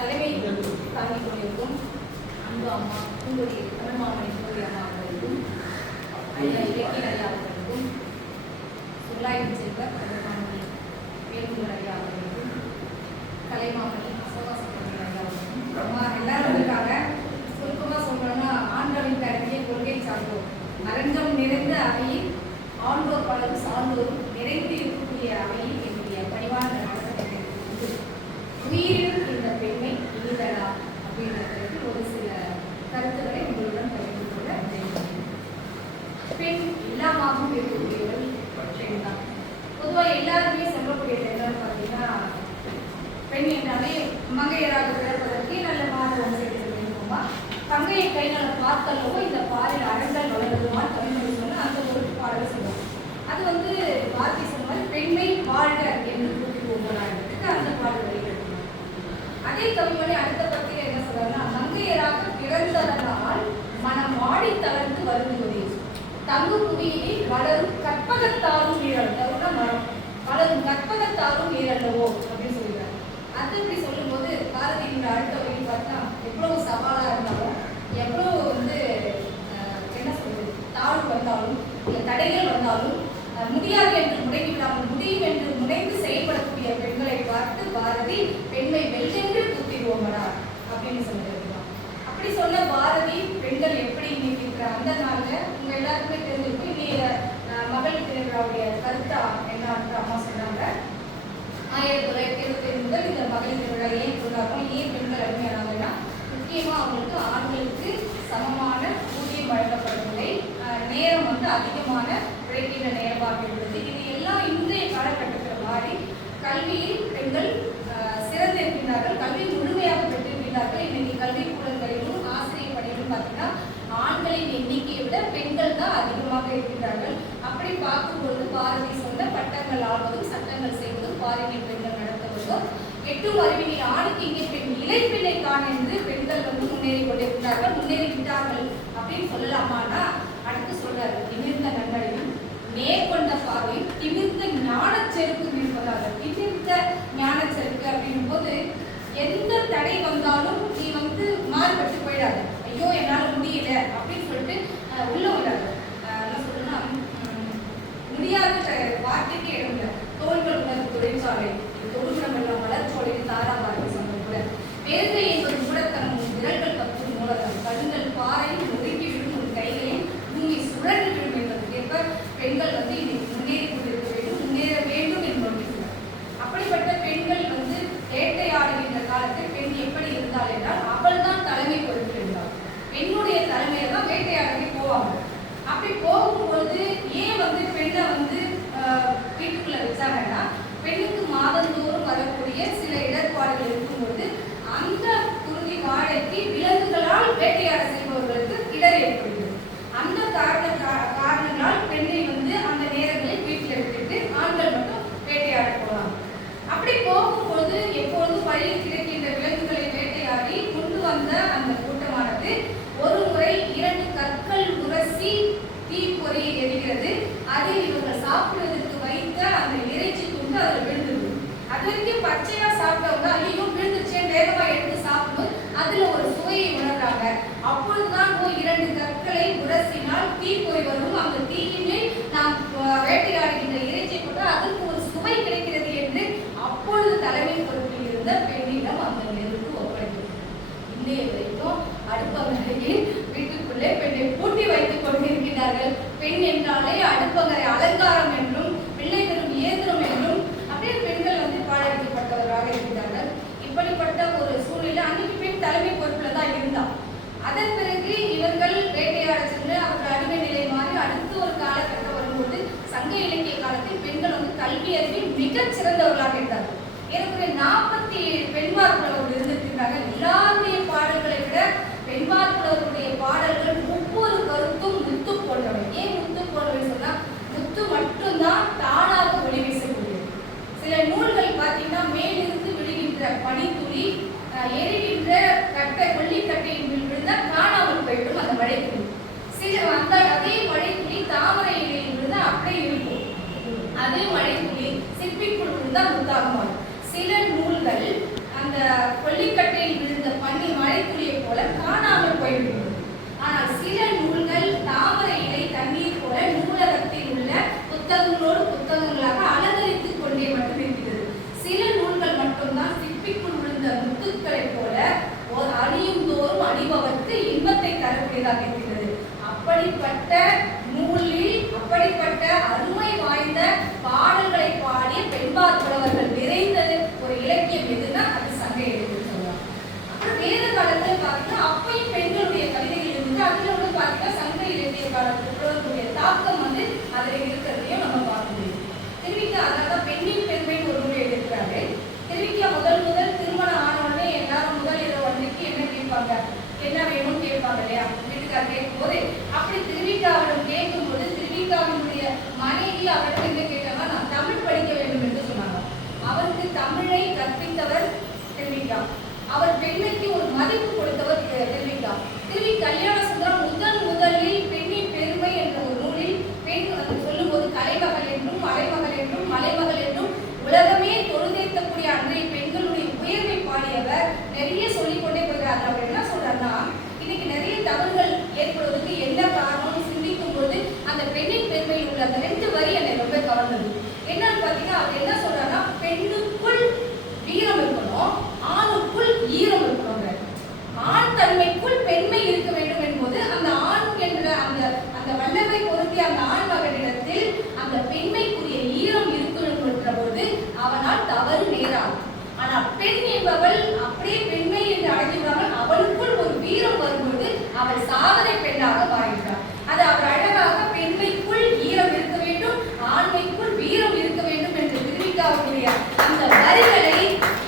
தலைமை தாங்கிக் கொண்டிருக்கும் அன்பு அம்மா உங்களுடைய தமிழ் மாமணி சூரிய அம்மா அவர்களுக்கும் ஐயா இலக்கிய ஐயா அவர்களுக்கும் சுல்லாயின் செல்வர் தமிழ் மாமணி வேலுமூர் ஐயா அவர்களுக்கும் கலைமாமணி அசோகாசுமணி ஐயா அவர்களுக்கும் அம்மா எல்லாரும் இருக்காங்க. சுருக்கமாக சொல்லணும்னா ஆண்டவன் கடமையை கொள்கை சார்ந்தோம் அரங்கம் நிறைந்த அவையில் ஆண்டோர் பலரும் சார்ந்தோரும் நிறைந்து இருக்கக்கூடிய அவையில் என்னுடைய பணிவான நடத்தை உயிரினும் பெண் தான் பொதுவாக எல்லாருமே சொல்லக்கூடியது என்னன்னு பார்த்தீங்கன்னா பெண் என்றாலே மங்கையராக பிறப்பதற்கு நல்ல மாதம் செய்து வேண்டுமா தங்கையை கை நல்ல பார்த்தல்லவோ இந்த பாலில் அழகல் வளருதுமா? தமிழ் சொன்ன அந்த ஒரு பாடல் சொல்லுவோம் அது வந்து பாரதி சொன்ன பெண்மை வாழ்க என்று கூட்டி போகிறாங்க அந்த பாடல் வெளியிட்டிருக்கிறாங்க அதே கவிமொழி அடுத்த பத்திரிகை என்ன சொல்றாங்கன்னா மங்கையராக பிறந்ததனால் மனம் வாடி தளர்ந்து வருந்துவதே தங்கு புவியினில் வளரும் கற்பகத்தாரும் வீரல் மரம். வளரும் கற்பகத்தாரும் நீரல்லவோ அப்படின்னு சொல்லிடுறாங்க அது இப்படி சொல்லும்போது பாரதியின் அடுத்த வரையும் பார்த்தா எவ்வளவு சவாலா இருந்தாலும் எவ்வளவு வந்து என்ன சொல்றது தாழ்வு வந்தாலும் இல்லை தடைகள் வந்தாலும் முடியாது என்று முடங்கி விடாமல் முடியும் என்று முனைந்து செயல்படக்கூடிய பெண்களை பார்த்து பாரதி பெண்மை வெள்ளென்று கூத்திடுவோமடா அப்படின்னு சொல்லியிருக்கலாம் அப்படி சொன்ன பாரதி பெண்கள் எப்படி அந்த நாள்ல உங்க எல்லாருக்குமே தெரிஞ்சிருக்கும் இன்னைய மகளிர் திருவிழாவுடைய கருத்தா என்ன அம்மா சொன்னாங்க ஆயிரத்தி தொள்ளாயிரத்தி இருபத்தி ஐந்து முதல் இந்த மகளிர் திருவிழா ஏன் கொண்டாடுறோம்? ஏன் பெண்கள் அருமையானாங்கன்னா முக்கியமா அவங்களுக்கு ஆண்களுக்கு சமமான ஊதியம் வழங்கப்படவில்லை. நேரம் வந்து அதிகமான உழைக்கின்ற நேரமாக இருந்தது இது எல்லாம் இன்றைய காலகட்டத்தில் மாறி கல்வியில் பெண்கள் அஹ், சிறந்திருக்கின்றார்கள் கல்வி முழுமையாக பெற்றிருக்கிறார்கள் இன்னைக்கு கல்வி கூடங்களிலும் ஆசிரியர் பணியிலும் பார்த்தீங்கன்னா ஆண்களின் எண்ணிக்கையை விட பெண்கள் தான் அதிகமாக இருக்கின்றார்கள் அப்படி பார்வை சொல்ல சொன்ன பட்டங்கள் ஆள்வதும் சட்டங்கள் செய்வதும் பாரினை பெண்கள் நடத்துவதும் எட்டு அறிவினை ஆணுக்கு இங்கே பெண் இலைப்பிள்ளை காண என்று பெண்கள் வந்து முன்னேறி கொண்டிருக்கிறார்கள். முன்னேறி விட்டார்கள் அப்படின்னு சொல்லலாமானா அடுத்து சொல்றாரு திமிர்ந்த நன்னடையும் மேற்கொண்ட பார்வையும் திமிர்ந்த ஞான செருக்கு இருப்பதாக திமிர்ந்த ஞான செருக்கு அப்படின் போது எந்த தடை வந்தாலும் நீ வந்து மாறுபட்டு போயிடாது. ஐயோ என்னால் முடியல அப்படின்னு சொல்லிட்டு உள்ள விடாது அஹ், என்ன சொல்றேன்னா உம், முடியாத வார்த்தைக்கு எழுந்த தோல்கள் தோள்கள் உணர்வு தொழிற்சாலை தொழுகுணம் எல்லாம் வளர்ச்சோலையில் தாராபாரதி சொன்னது கூட. வேர்வை என்பது மூடத்தனம் விரல்கள் பற்றும் மூலதனம் கண்கள் பாறையில் நொறுக்கி விடும் உன் கைகளில் பூமி சுழன்று விடும் என்பதற்கேற்ப பெண்கள் வந்து இன்னைக்கு முன்னேறி கொண்டிருக்க வேண்டும் முன்னேற வேண்டும் என்பது அப்படிப்பட்ட பெண்கள் வந்து வேட்டையாடுகின்ற காலத்தில் பெண் எப்படி இருந்தாள் என்றால் அவள் தான் தலைமை பொறுப்பில் இருந்தாள். பெண்ணுடைய தலைமையில தான் வேட்டையாடவே போவாங்க. அப்படி போகும்பொழுது ஏன் வந்து பெண்ணை வந்து ஆஹ், வச்சா வேண்டாம். பெண்ணுக்கு மாதந்தோறும் வரக்கூடிய சில இடர்பாடுகள் இருக்கும்போது அந்த குருதி வாழைக்கு விலங்குகளால் வேட்டையாட செய்பவர்களுக்கு இடர் ஏற்படுகிறது. அந்த காரண கா- காரணங்களால் பெண்ணை வந்து அந்த நேரங்களில் வீட்டில் விட்டுட்டு ஆண்கள் மட்டும் வேட்டையாட போவாங்க அப்படி போகும்போது எப்பொழுது வழியில் கிடைக்கின்ற விலங்குகளை வேட்டையாடி கொண்டு வந்த அந்த கூட்டமானது ஒரு முறை இரண்டு கற்கள் உரசி தீப்பொறி எரிகிறது அதில் இவர்கள் சாப்பிடுவதற்கு வைத்த அந்த இறைச்சி துண்டு அதில் அது வரைக்கும் பச்சையா சாப்பிட்டவங்க ஐயோ விழுந்துச்சே வேகமா எடுத்து சாப்பிடும் அதுல ஒரு சுவையை உணர்றாங்க. அப்பொழுதுதான் ஓ இரண்டு கற்களை உரசினால் தீ போய் வரும். அந்த தீயினை நாம் வேட்டையாடுகின்ற இறைச்சி கொண்டு அதுக்கு ஒரு சுவை கிடைக்கிறது என்று அப்பொழுது தலைமை பொறுப்பில் இருந்த பெண்ணிடம் அந்த நெருப்பு ஒப்படைக்கிறது இன்றைய வரைக்கும் அடுப்பங்கரையில் வீட்டுக்குள்ளே பெண்ணை பூட்டி வைத்துக் கொண்டிருக்கிறார்கள். பெண் என்றாலே அடுப்பகரை அலங்காரம் என்று பிள்ளை பெறும் இயந்திரம் என்றும் அப்படியே பெண்கள் வந்து பாழடிக்கப்பட்டவராக இருக்கிறார்கள் இப்படிப்பட்ட ஒரு சூழ்நிலை அன்னைக்கு பெண் தலைமை பொறுப்புல தான் இருந்தா அதன் பிறகு இவர்கள் வேட்டையாட சென்று அவர்கள் அடிமை நிலை மாறி அடுத்த ஒரு காலகட்டம் வரும்போது சங்க இலக்கிய காலத்தில் பெண்கள் வந்து கல்வி அறிவில் மிகச் சிறந்தவர்களாக இருந்தார்கள் ஏறக்குறைய நாற்பத்தி ஏழு பெண்பார் புலவர்கள் எல்லாருடைய பாடல்களை விட பெண்பார் புலவருடைய பாடல்கள் ஒவ்வொரு கருத்தும் முத்து போன்றவை. ஏன் முத்து போன்றவை சொன்னா முத்து மட்டும்தான் தானாக ஒளி வீசக்கூடியது. சில நூல்கள் பார்த்தீங்கன்னா மேலிருந்து விழுகின்ற பனித்துளி எரிகின்ற கட்டை கொல்லிக்கட்டையின் மேல் விழுந்தால் காணாமல் போயிடும் அந்த மழைத்துளி. சில அந்த அதே மழைத்துளி தாமரை இலையில் விழுந்தா அப்படியே இருக்கும் அதே மழைத்துளி சிப்பிக்குள் விழுந்தா முத்தாக மாறும் கொல்லிக்கட்டையில் விழுந்த பன்னி மழைத்துளியை போல காணாமல் போய்விடுகிறது ஆனால் சில நூல்கள் தாமரை இலை தண்ணீர் போல நூலகத்தில் உள்ள புத்தகங்களோடு புத்தகங்களாக அலங்கரித்துக் கொண்டே மட்டும் இருக்கிறது சில நூல்கள் மட்டும்தான் சிப்பிக்குள் விழுந்த முத்துக்களைப் போல ஓர் அணியும் தோறும் அணிபவர்க்கு இன்பத்தை தரக்கூடியதாக இருக்கிறது அப்படிப்பட்ட நூலில் அப்படிப்பட்ட அருமை வாய்ந்த பாட இல்லையா கேட்கும்போது அப்படி திருவிக்காவிடம் கேட்கும்போது திருவிக்காவினுடைய மனைவி அவரிடம் என்ன கேட்டாங்க நான் தமிழ் படிக்க வேண்டும் என்று சொன்னாங்க. அவருக்கு தமிழை கற்பித்தவர் திருவிக்கா. அவர் பெண்ணுக்கு ஒரு மதிப்பு கொடுத்தவர் திருவிக்கா. திருவி கல்யாண சுந்தரம் முதன் முதலில் பெண்ணின் பெருமை என்ற ஒரு நூலில் பெண் அது சொல்லும்போது கலைமகள் என்றும் மலைமகள் என்றும் மலைமகள் என்றும் உலகமே தொழுதேத்தக்கூடிய அன்றைய பெண்களுடைய உயர்வை பாடியவர் நிறைய சொல்லிக்கொண்டே போகிறார். அவர் என்ன சொல்றாருன்னா இன்னைக்கு நிறைய தவறுகள் ஏற்படுவதற்கு என்ன காரணம்னு சிந்திக்கும் போது அந்த பெண்ணின் பெருமையில் உள்ள அந்த ரெண்டு வரி என்னை ரொம்ப கவர்ந்தது. என்னன்னு பார்த்தீங்கன்னா அவர் என்ன சொல்றாருன்னா பெண்ணுக்குள் வீரம் இருக்கணும் ஆணுக்குள் ஈரம் இருக்கணும் ஆண் தன்மைக்குள் பெண்மை இருக்க வேண்டும் என்பது அந்த ஆண் என்ற அந்த அந்த வல்லமை பொருத்திய அந்த ஆண் மகனிடத்தில் அந்த பெண்மைக்குரிய ஈரம் இருக்கணும் என்ற பொழுது அவனால் தவறு நேராகும் ஆனால் பெண் என்பவள் அப்படியே பெண்மை என்று அழைக்கிறார்கள் அவளுக்குள் ஒரு வீரம் வரும்பொழுது அவள் சாதனை பெண்ணாக மாறுகிறாள் அது அவர் அழகாக பெண்மைக்குள் ஈரம் இருக்க வேண்டும் ஆண்மைக்குள் வீரம் இருக்க வேண்டும் என்று திருவிக்காவுடைய அந்த வரிகளை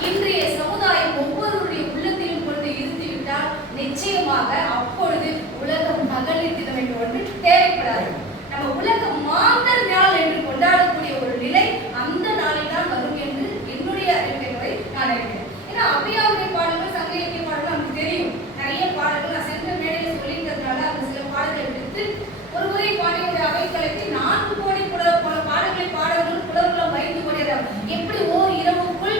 இன்றைய சமுதாயம் ஒவ்வொருவருடைய உள்ளத்திலும் கொண்டு இருந்துவிட்டால் நிச்சயமாக அப்பொழுது உலகம் மகளிர் தினம் என்று ஒன்று தேவைப்படாது நம்ம உலக மாந்தர் நாள் என்று கொண்டாடக்கூடிய ஒரு நிலை அந்த நாளில் தான் வரும் என்று என்னுடைய அறிவுரை நான் நினைக்கிறேன் ஏன்னா அவ்வையாருடைய பாடல்கள் சங்க இலக்கிய பாடல்கள் நமக்கு தெரியும் நிறைய பாடல்கள் நான் சென்ற மேடையில் சொல்லியிருக்கிறதுனால அந்த சில பாடல்களை எடுத்து ஒரு முறை பாடியுடைய அவைக்களுக்கு நான்கு கோடி புலவர் பல பாடல்களை பாடல்கள் புலவர்களும் வைத்து கொண்டிருக்கிறார் எப்படி ஓர் இரவுக்குள்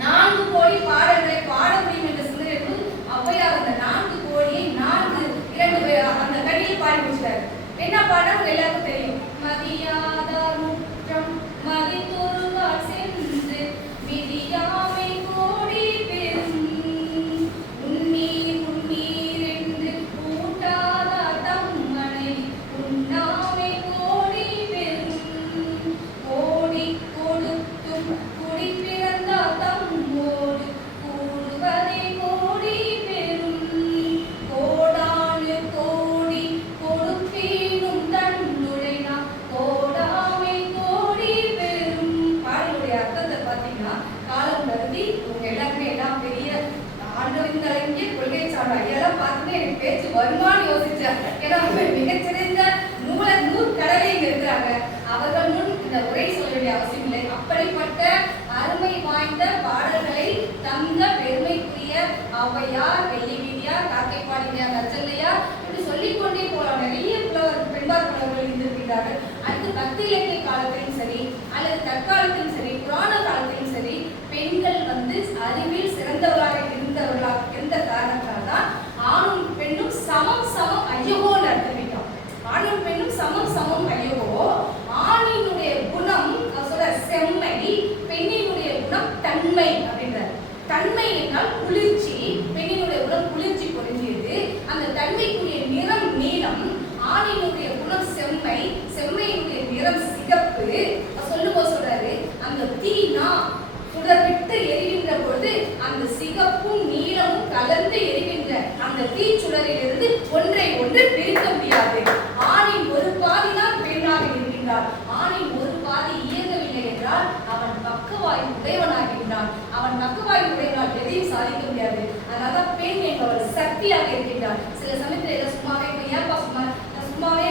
நான்கு கோடி பாடல்களை பாட முடியும் என்ற சிந்தனை இருக்கும்போது ஔவையார் அந்த நான்கு கோடியை நான்கு இரண்டு பே- அந்த கடியில் பாடி முடிச்சிட்டாரு. என்ன பாடம் எல்லாருக்கும் தெரியும். மதியாதா முற்றம் ஔவையார் வெள்ளிவிதியார் காக்கைப்பாடினியார் நச்சல்லையார் இப்படி சொல்லிக்கொண்டே போகலாம் நிறைய புலவர் பெண்பார் புலவர்கள் இருந்திருக்கிறார்கள் அடுத்து பக்தி இலக்கிய காலத்திலும் சரி அல்லது தற்காலத்திலும் சரி புராண காலத்திலும் சரி பெண்கள் வந்து அறிவில் சிறந்தவர்களாக இருந்தவர்களாக இருந்த காரணத்தால் தான் ஆணும் பெண்ணும் சமம் சமம் ஐயோகோ நடத்திவிட்டோம் ஆணும் பெண்ணும் சமம் சமம் ஐயோ ஆணினுடைய குணம் சொல்ற செம்மை பெண்ணினுடைய குணம் தன்மை அப்படின்றார். தன்மை என்றால் குளிர்ச்சி பெண்ணினுடைய குணம் குளிர்ச்சி பொருந்தியது கல்விக்குரிய நிறம் நீளம் ஆணினுடைய குணம் செம்மை செம்மையினுடைய நிறம் சிகப்பு. சொல்லுவோம் சொல்லும்போது சொல்றாரு அந்த தீனா சுடர்விட்டு எரிகின்ற பொழுது அந்த சிகப்பும் நீளமும் கலந்து எரிகின்ற அந்த தீ சுடரிலிருந்து ஒன்றை ஒன்று பிரிக்க முடியாது. ஆணின் ஒரு பாதி தான் பெண்ணாக இருக்கின்றார் ஆணின் ஒரு பாதி இயங்கவில்லை என்றால் அவன் பக்கவாய் உடையவனாகின்றான். அவன் பக்கவாய் உடையவனால் எதையும் சாதிக்க முடியாது. அதனால பெண் என்பவர் சக்தியாக இருக்கின்றார் சில சமயத்துல ஏதோ சும்மாவே போய் ஏன்பா சும்மா நான் சும்மாவே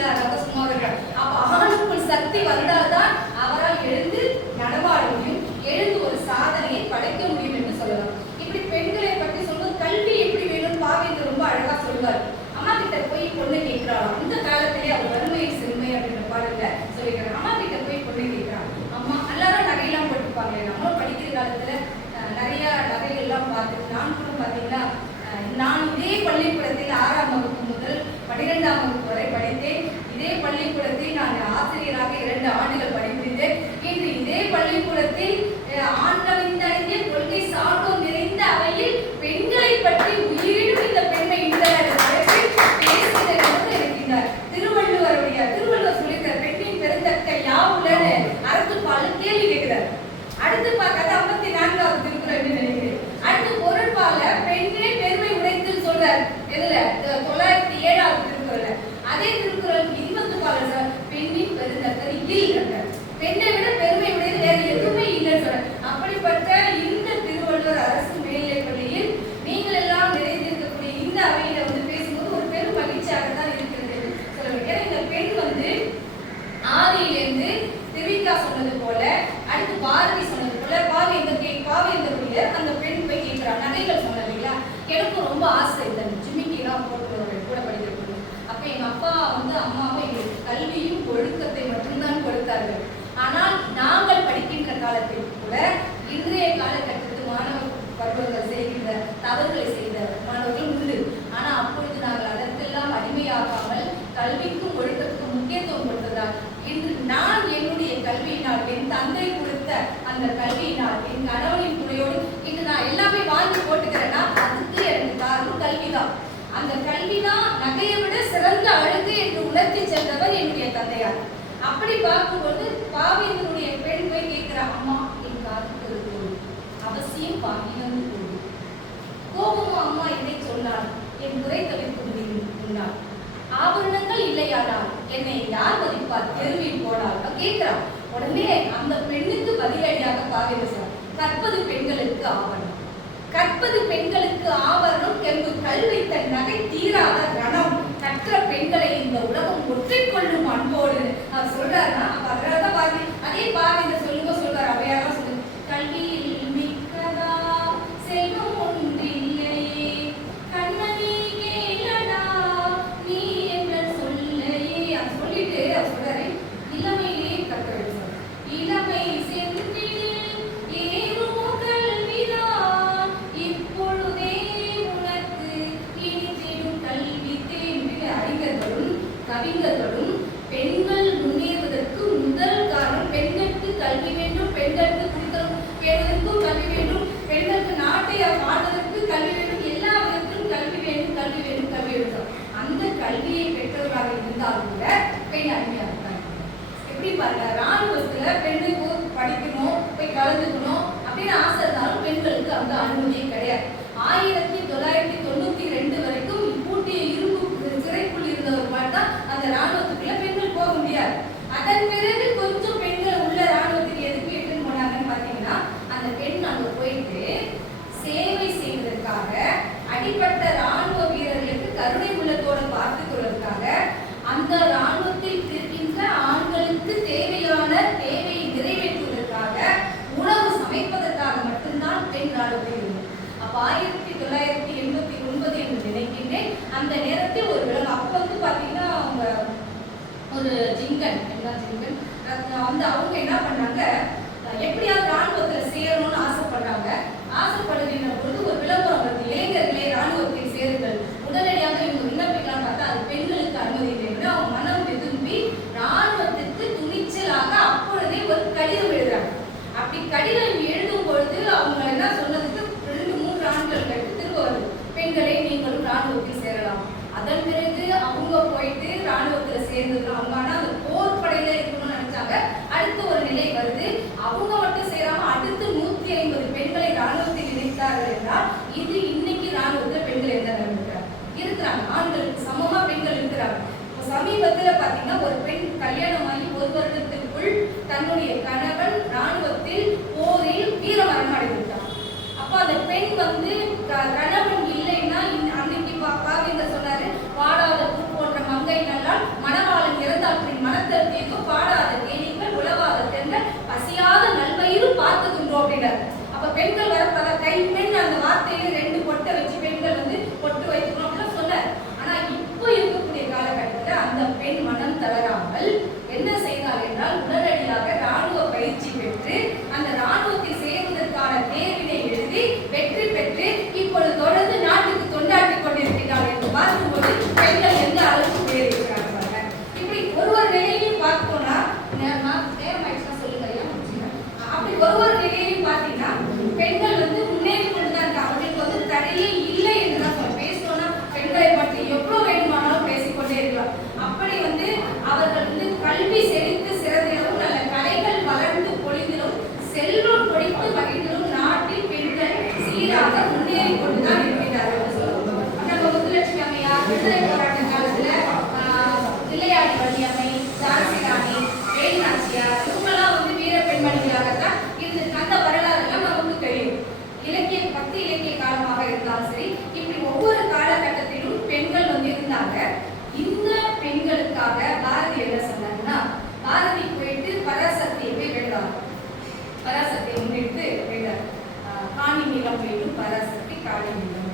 கிடக்கிற சக்தி இல்லை அதனால சும்மாவே இருக்கிறேன் அப்ப ஆணுக்குள் சக்தி வந்தால்தான் அவரால் எழுந்து நடமாட முடியும் எழுந்து ஒரு சாதனையை படைக்க முடியும் என்று சொல்லலாம். இப்படி பெண்களை பற்றி சொல்லும்போது கல்வி எப்படி வேணும்? பாவேந்தர் ரொம்ப அழகா சொல்வார் அம்மா கிட்ட போய் பொண்ணு கேட்கிறாளாம். அந்த காலத்திலே அவர் வறுமையை செம்மை அப்படின்ற பாடல சொல்லிக்கிறார் அம்மா கிட்ட போய் பொண்ணு கேட்கிறான் அம்மா எல்லாரும் நகையெல்லாம் போட்டுப்பாங்க நம்ம படிக்கிற காலத்துல அஹ், நிறைய நகைகள்லாம் பார்த்து நான் கூட பார்த்தீங்கன்னா நான் இதே பள்ளிக்கூடத்தில் ஆறாம் வகுப்பு முதல் பன்னிரெண்டாம் வகுப்பு இதே பள்ளிக்கூடத்தில் நான் ஆசிரியராக இரண்டு ஆண்டுகள் பணிபுரிந்தேன் இன்று இதே பள்ளிக்கூடத்தில் ஆண்களின் அடுத்து பார்வை சொன்னது போல பார்வை எங்க கே பார்வை எங்க கோயில அந்த பெண் போய் கேட்கிறா நகைகள் சொன்ன இல்லைங்களா? எனக்கும் ரொம்ப ஆசை இந்த ஜிமிக்கெல்லாம் போட்டுருவாங்க கூட படிக்கிறது அப்போ எங்கள் அப்பா வந்து அம்மாவும் எங்களுக்கு கல்வியும் ஒழுக்கத்தை மட்டும்தான் கொடுத்தார்கள். ஆனால் நாங்கள் படிக்கின்ற காலத்தில் கூட இன்றைய காலகட்டத்தில் மாணவ பருவங்கள் செய்கின்ற தவறுகளை செய்த மாணவர்கள் உண்டு. ஆனால் அப்பொழுது நாங்கள் அதற்கெல்லாம் அடிமையாகாமல் கல்விக்கும் ஒழுக்கத்துக்கும் முக்கியத்துவம் கொடுத்ததால் இன்று நான் அந்த கல்வி நான் என் கணவனின் துணையோடு இது நான் எல்லாமே வாங்கி போட்டுக்கிறேன்னா அதுக்கு எனக்கு காரணம் கல்விதான். அந்த கல்வி நகையை விட சிறந்த அழகு என்று உணர்த்தி சென்றவர் என்னுடைய தந்தையார். அப்படி பார்க்கும்போது பாவேந்தனுடைய பெண் போய் கேட்கிற அம்மா என் காதுக்கு இருக்கும் அவசியம் பாகிதம் கோபமும் அம்மா என்னை சொன்னார் என் குறை தவிர்த்து முன்னாள் ஆபரணங்கள் இல்லையானால் என்னை யார் மதிப்பார்? தெருவில் போனால்? கேட்கிறான் உடனே அந்த பெண்ணுக்கு பதிலடியாக காவிரசம் கற்பது பெண்களுக்கு ஆவணம் கற்பது பெண்களுக்கு ஆவரணம் என்று கல் வைத்த நகை தீராத ரணம். கற்ற பெண்களை இந்த உலகம் ஒற்றிக்கொள்ளும் அன்போடு அவர் சொல்றாருன்னா அவர் அதே பாரதி இருக்கிறாங்க ஆண்களுக்கு சமமாக பெண்கள் இருக்கிறாங்க இப்போ சமீபத்தில் பார்த்தீங்கன்னா ஒரு பெண் கல்யாணம் ஆகி ஒரு வருடத்திற்குள் தன்னுடைய கணவன் ராணுவத்தில் போரில் வீரமரணம் அடைந்துட்டான் அப்போ அந்த பெண் வந்து கணவன் இல்லைன்னா அன்னைக்கு பாவிங்க சொன்னாரு பாடாத போன்ற மங்கை நல்லா மணவாளன் இறந்தாற்றின் மனத்தத்திற்கு பாடாத தேனிகள் உழவாத தென்றல் பசியாத நல்வயிறு பார்த்துக்கின்றோம் அப்படின்னாரு. அப்ப பெண்கள் வரப்பதான் கை பெண் அந்த வார்த்தையில ரெண்டு ಕಾರಣ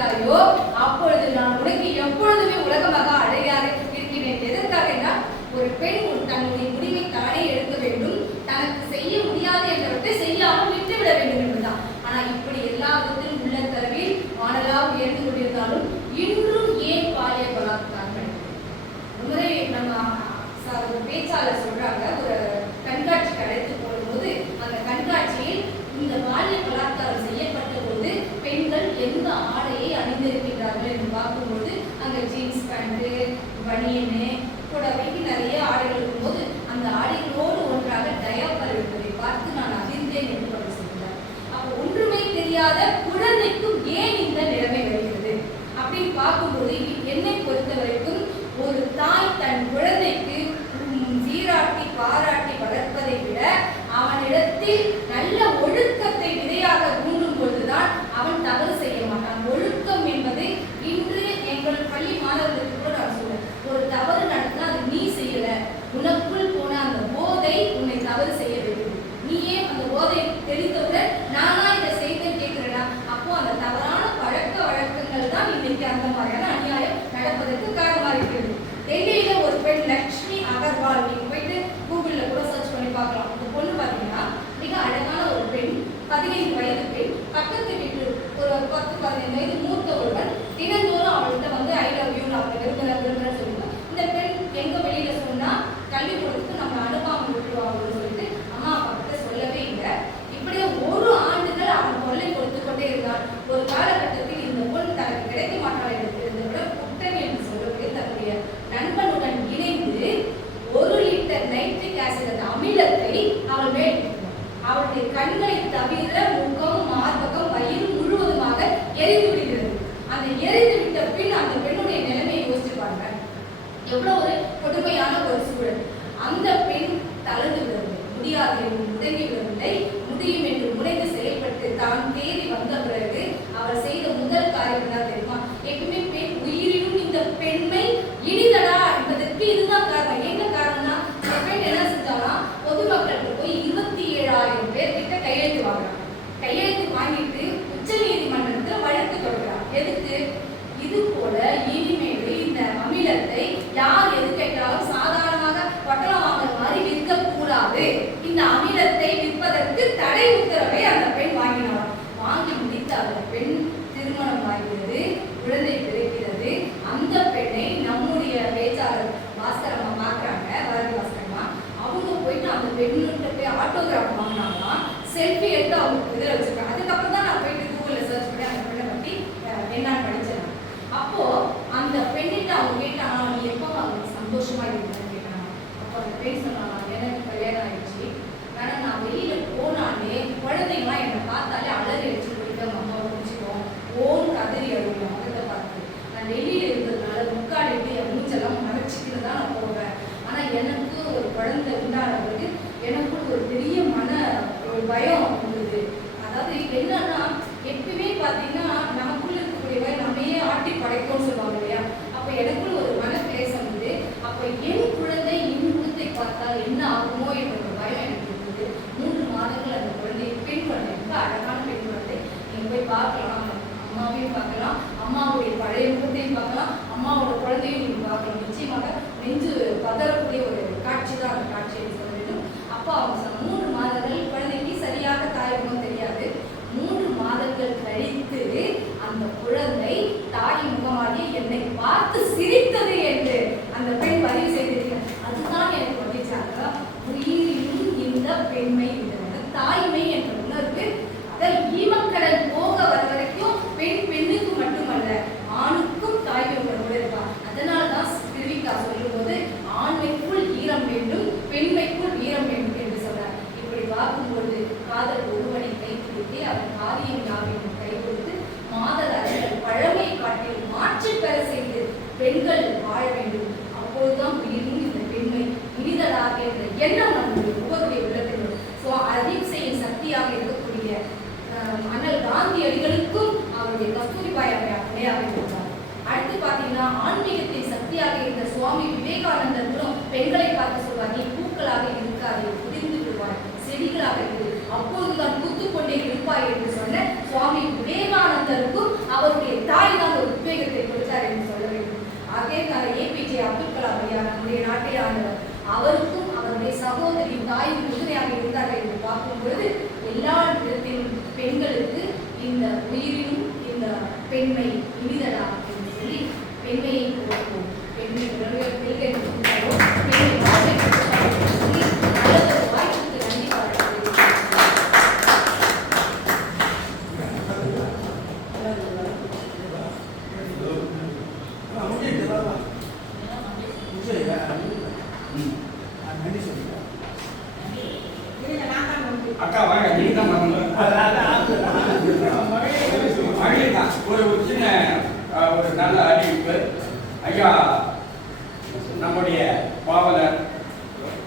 விட்டாயோ அப்பொழுது நான் உனக்கு எப்பொழுதுமே உலகமாக அடையாறு இருக்கிறேன் எதற்காக ஒரு பெண் குழந்தை உண்டான பிறகு எனக்குள் ஒரு பெரிய மன ஒரு பயம் இருந்தது அதாவது என்னன்னா ஏபிஜே அப்துல் கலாம் ஐயா நம்முடைய நாட்டை ஆண்டவர். அவருக்கும் அவருடைய சகோதரியும் தாய் உறுதுணையாக இருந்தார்கள் என்று பார்க்கும் பொழுது எல்லா இடத்திலும் பெண்களுக்கு இந்த உயிரினும் இந்த பெண்மை இனிதடா என்று சொல்லி பெண்மையை போற்றுவோம் பெண்மை உலக